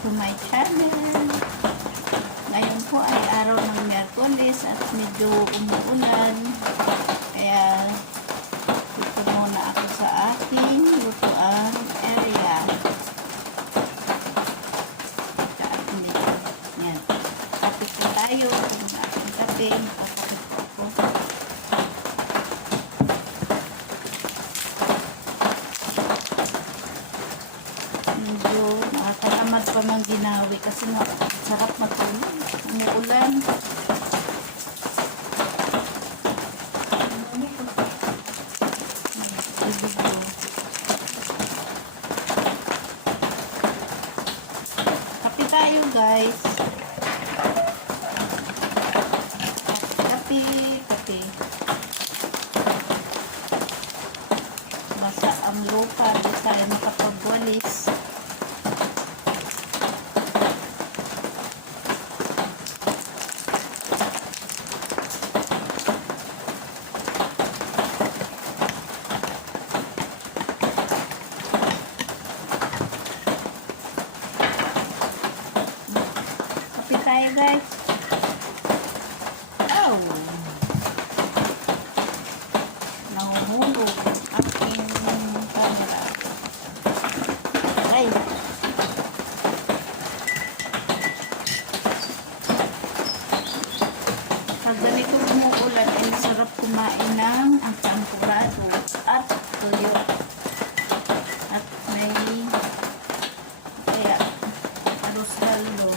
to my channel. Ngayon po ay araw ng Miyerkules at medyo umuulan. Kaya dito muna ako sa aking lutuan area. Yan. Kapit na tayo. Ang aking kape. Nakakapit po ako. Medyo nakakatamad pa mang ginawi kasi sarap matulog. Umuulan. Kape tayo, guys. Kape. Basa ang lupa. Di tayo makapagwalis. Tayo, guys. Oh, nahuhulog aking camera. Ay, pag ganito umuulan ay sarap kumain ng ang champurado at toyo at may kaya arroz caldo.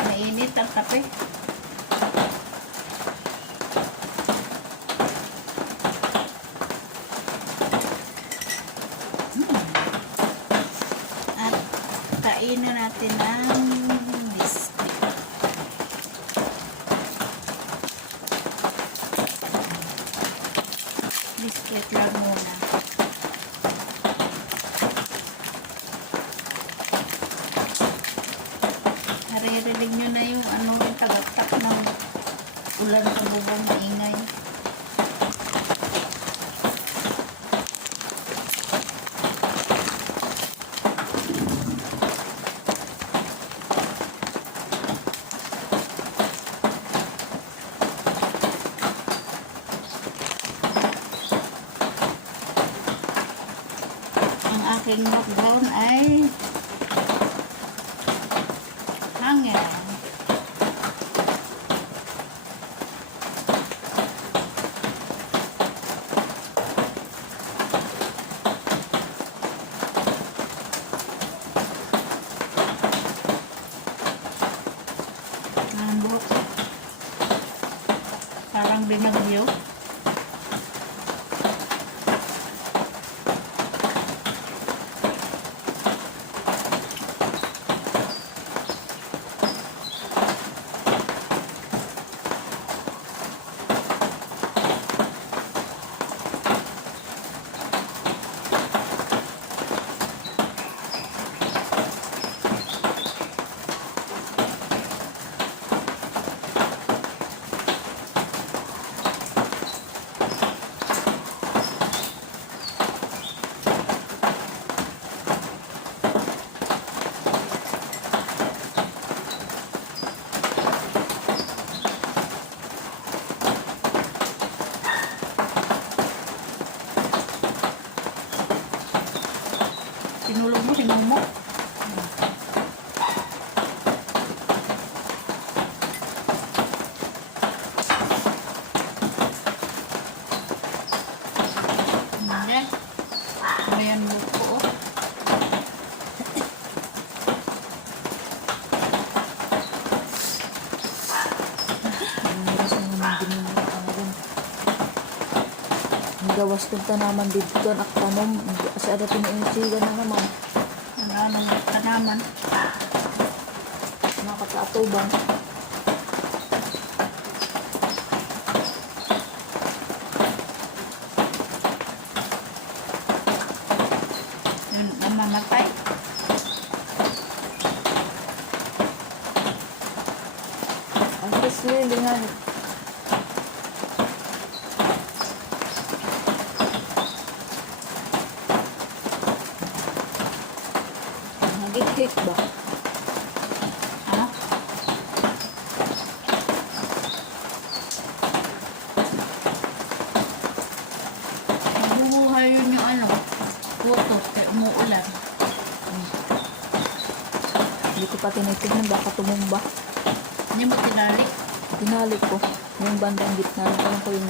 Mainit ang kape. At kainin natin ng biscuit. Biscuit lang muna. Naririnig nyo na yung yung tagaktak ng ulan sa bubong, maingay. Ang aking background ay hangin. Nandok. Parang binagyo. Sinulog mo, sinumo. Ayan. Ayan mo po. Gawas kong tanaman dito doon at tanom sa dating insigan na naman Ano tanaman? nakakaatubang Yun, namamatay. lilingan. Nag-cake ba? Ha? Mabubuhay yun yung ano, puto, kaya umuulan. Hindi ko pa tinitignan, baka tumumba. Hindi mo tinali. Tinali ko. Yung bandang gitna. Alam ko yung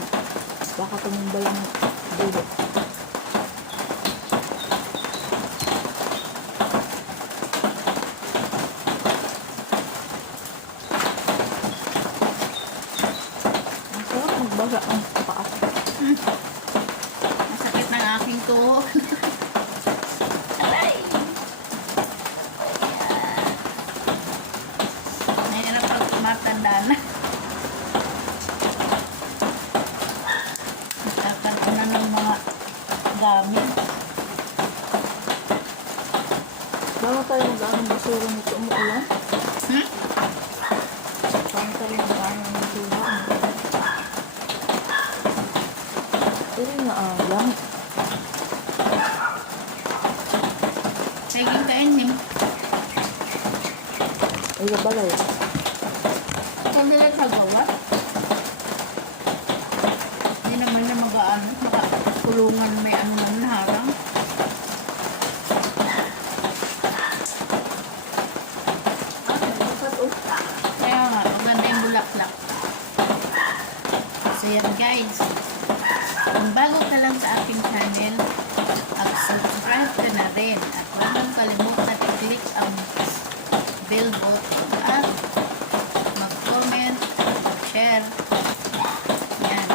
baka tumumba yung dulo. Ang sarap magbasa ang paa. Masakit ng aking tuhod. Aray! Nahirap pag matanda na. Nagkakaroon na ng mga gamit. Bago tayo mag-anong basura nito umuulan. Hmm? Bago tayo mag-anong basura. Pero nga lang. Naging kainin. Ay, balay. Kung nila sa gawa. Hindi naman na mag-ano. Makakulungan may ano naman harang. Kaya nga, maganda yung bulaklak. So yan guys. Kung bago ka lang sa aking channel, subscribe ka na rin. At huwag mong kalimutan i-click ang bell button at mag-comment, mag-share. Yan.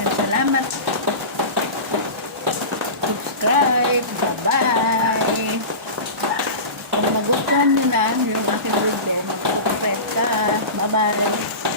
Yan, salamat. Subscribe. Bye-bye. Kung magustuhan nyo na yung aking video, mag-subscribe ka. Bye-bye.